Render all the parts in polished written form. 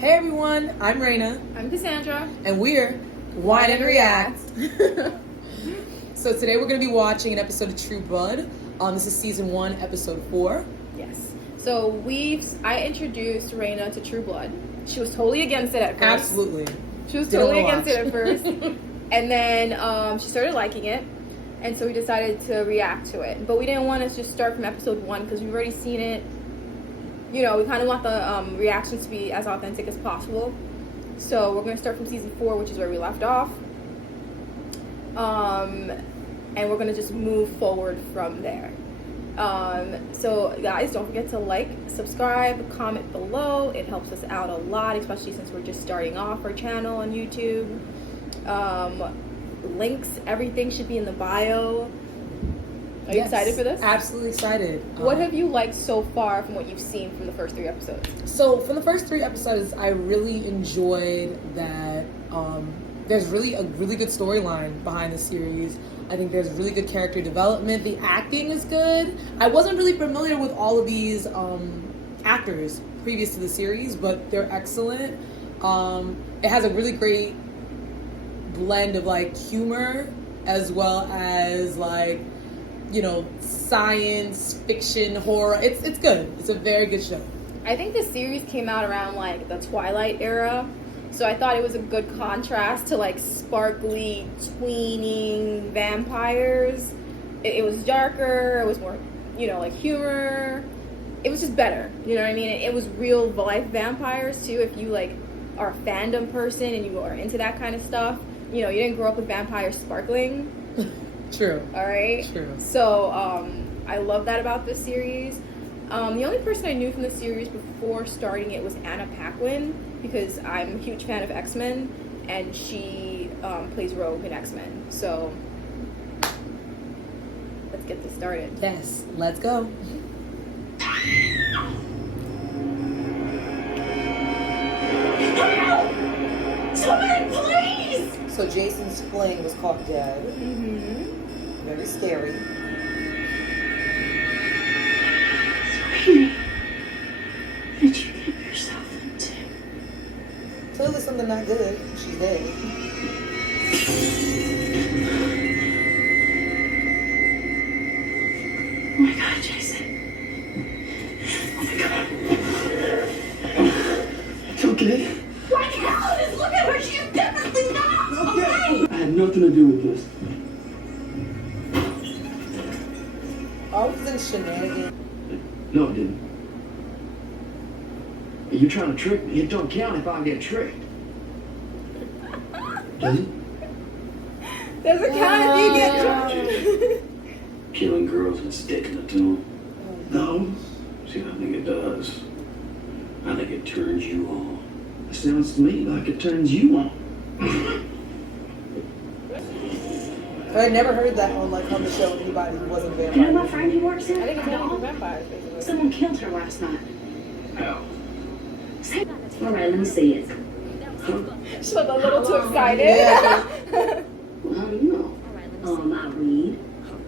Hey everyone, I'm Raina. I'm Cassandra. And we're Wine and React. So today we're going to be watching an episode of True Blood. This is season 1, episode 4. Yes. So I introduced Raina to True Blood. She was totally against it at first. Absolutely. She was totally against it at first. And then she started liking it. And so we decided to react to it. But we didn't want to just start from episode 1 because we've already seen it. You know, we kind of want the reactions to be as authentic as possible. So we're going to start from season 4, which is where we left off. And we're going to just move forward from there. So guys, don't forget to like, subscribe, comment below. It helps us out a lot, especially since we're just starting off our channel on YouTube. Links, everything should be in the bio. Are you excited for this? Absolutely excited. What have you liked so far from what you've seen from the first 3 episodes? So from the first 3 episodes, I really enjoyed that there's really a really good storyline behind the series. I think there's really good character development. The acting is good. I wasn't really familiar with all of these actors previous to the series, but they're excellent. It has a really great blend of like humor as well as like, you know, science, fiction, horror. It's good. It's a very good show. I think the series came out around like the Twilight era. So I thought it was a good contrast to like sparkly, tweening vampires. It was darker, it was more, you know, like humor. It was just better, you know what I mean? It was real life vampires too. If you like are a fandom person and you are into that kind of stuff, you know, you didn't grow up with vampires sparkling. True. All right? True. So I love that about this series. The only person I knew from the series before starting it was Anna Paquin, because I'm a huge fan of X-Men, and she plays Rogue in X-Men. So let's get this started. Yes, let's go. Help! Somebody, please! So Jason's fling was caught dead. Mm-hmm. Very scary. Sweetie, what did you get yourself into? Clearly something not good. She's dead. Oh my God, Jason. Oh my God. It's okay. Why the hell is look at her? She's definitely not okay. I had nothing to do with this. All of this shenanigans. No, it didn't. Are you trying to trick me? It don't count if I get tricked. Does it? Does it count if you get drunk? Killing girls and sticking it to them. No. See, I think it does. I think it turns you on. It sounds to me like it turns you on. I had never heard that on the show anybody who wasn't a You know vampire. my friend who works here? I think it's only for vampires, basically. Someone killed her last night. How? All right, let me see it. She looked a little too excited. Yeah. Well, how do you know? I read.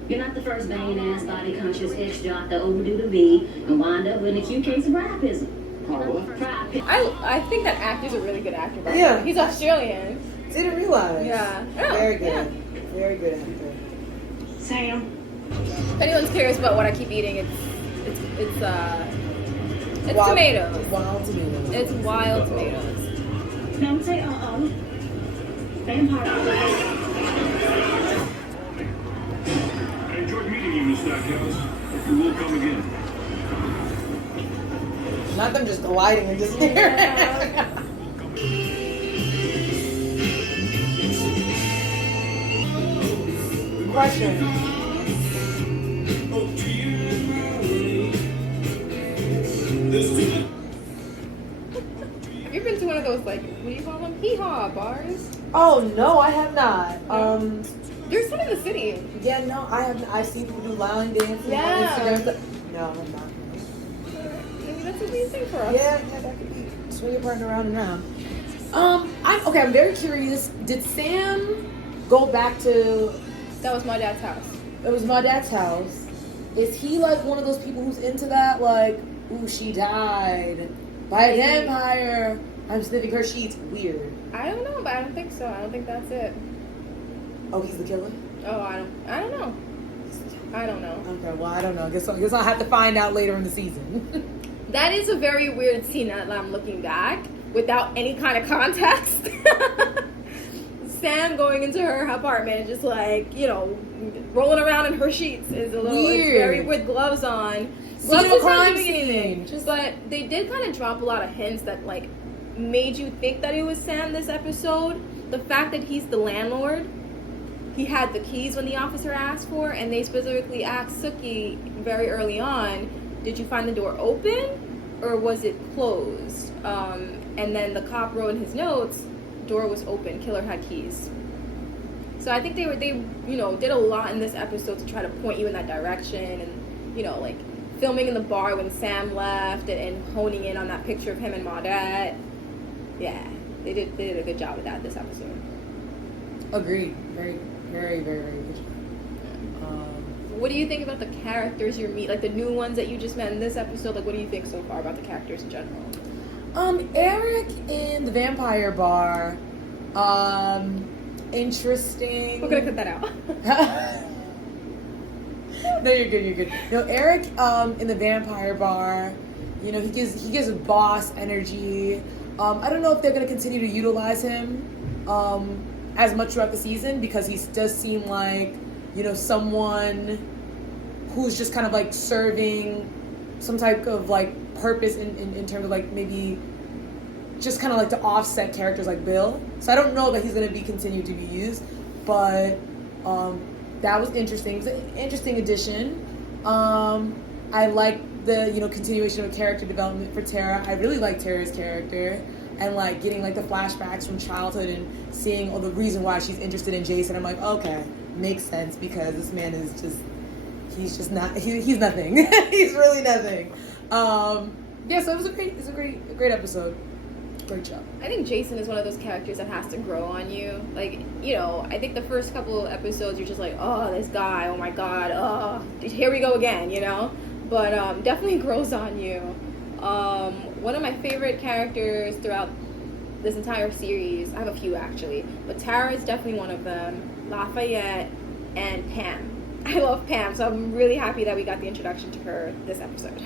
You're not the first banging-ass, body-conscious ex-jock to overdo the V and wind up with an acute case of priapism. Priapism. I think that actor's a really good actor. By the Yeah. way. He's Australian. Didn't realize. Yeah. Very good. Yeah. Very good actor. Sam. If anyone's curious about what I keep eating, it's Wild- tomatoes. Wild tomatoes. It's wild tomatoes. Don't say Vampire. I enjoyed meeting you, Miss Stackhouse. You will come again. Not them just gliding and just Question. Have you been to one of those, like, what do you call them? Hee-haw bars? Oh no, I have not. There's some in the city. Yeah, no, I have. I see people do line dancing Yeah. on Instagram. No, I'm not. Maybe that's a new thing for us. Yeah, that could be. Swing your partner around and around. I'm very curious. Did Sam go back to? That was my dad's house. It was my dad's house. Is he like one of those people who's into that? Like, ooh, she died by a vampire. I'm sniffing her sheets. Weird. I don't know, but I don't think so. I don't think that's it. Oh, he's the killer? Oh, I don't know. I don't know. Okay, well, I don't know. I guess I'll have to find out later in the season. That is a very weird scene that I'm looking back without any kind of context. Sam going into her apartment and just like, you know, rolling around in her sheets is a little Weird. It's very with gloves on. Scene of a is not crime doing anything. scene. But they did kind of drop a lot of hints that like made you think that it was Sam this episode. The fact that he's the landlord, he had the keys when the officer asked for, and they specifically asked Sookie very early on, did you find the door open or was it closed? And then the cop wrote in his notes, door was open, killer had keys. So I think they you know, did a lot in this episode to try to point you in that direction, and you know, like filming in the bar when Sam left and honing in on that picture of him and Maudette. Yeah, they did a good job with that this episode. Agreed. Very, very, very, very good job. What do you think about the characters you meet, like the new ones that you just met in this episode? Like, what do you think so far about the characters in general? Eric in the vampire bar, interesting. We're gonna cut that out. No, you're good. No, Eric in the vampire bar, you know, he gives boss energy. I don't know if they're gonna continue to utilize him as much throughout the season, because he does seem like, you know, someone who's just kind of like serving some type of like purpose in terms of like maybe just kind of like to offset characters like Bill. So I don't know that he's going to be continued to be used, but that was interesting. It was an interesting addition. I like the, you know, continuation of character development for Tara. I really like Tara's character, and like getting like the flashbacks from childhood and seeing all the reason why she's interested in Jason. I'm like, okay, makes sense, because this man is just, he's nothing. He's really nothing. Yeah, so it was a great episode. Great job. I think Jason is one of those characters that has to grow on you. Like, you know, I think the first couple episodes you're just like, oh, this guy, oh my god, oh, here we go again, you know? But definitely grows on you. One of my favorite characters throughout this entire series, I have a few actually, but Tara is definitely one of them, Lafayette, and Pam. I love Pam, so I'm really happy that we got the introduction to her this episode.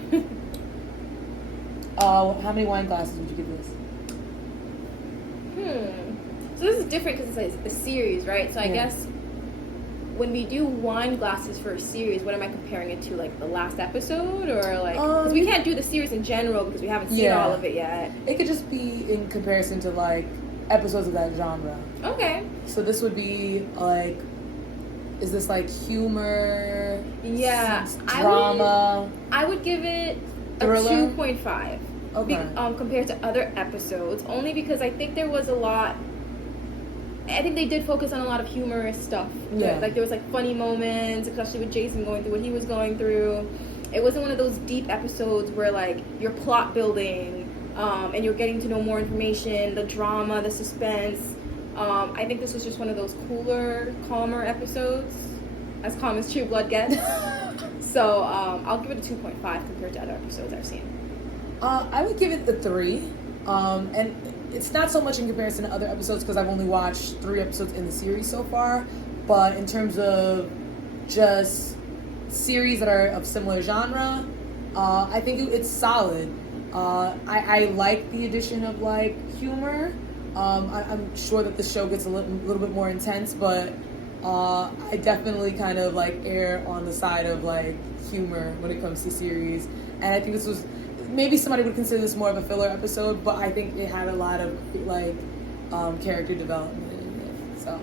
How many wine glasses would you give this? So this is different because it's a series, right? So I guess when we do wine glasses for a series, what am I comparing it to? Like the last episode, or like, because we can't do the series in general because we haven't seen all of it yet. It could just be in comparison to like episodes of that genre. Okay. So this would be like, is this like humor? Yeah. Drama? I would give it Thriller? a 2.5. Okay. Compared to other episodes, only because I think there was a lot. I think they did focus on a lot of humorous stuff. Yeah. Like there was like funny moments, especially with Jason going through what he was going through. It wasn't one of those deep episodes where like you're plot building and you're getting to know more information, the drama, the suspense. I think this was just one of those cooler, calmer episodes, as calm as True Blood gets. So I'll give it a 2.5 compared to other episodes I've seen. I would give it the 3. And it's not so much in comparison to other episodes because I've only watched 3 episodes in the series so far. But in terms of just series that are of similar genre, I think it's solid. I like the addition of like humor. I'm sure that the show gets a little bit more intense, but I definitely kind of like err on the side of like humor when it comes to series. And I think this was, maybe somebody would consider this more of a filler episode, but I think it had a lot of like character development in it. So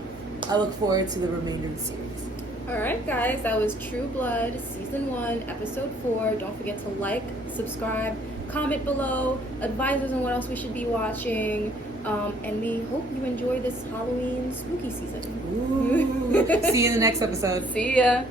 I look forward to the remainder of the series. Alright guys, that was True Blood Season 1, Episode 4. Don't forget to like, subscribe, comment below, advise us on what else we should be watching. And we hope you enjoy this Halloween spooky season. Ooh. See you in the next episode. See ya!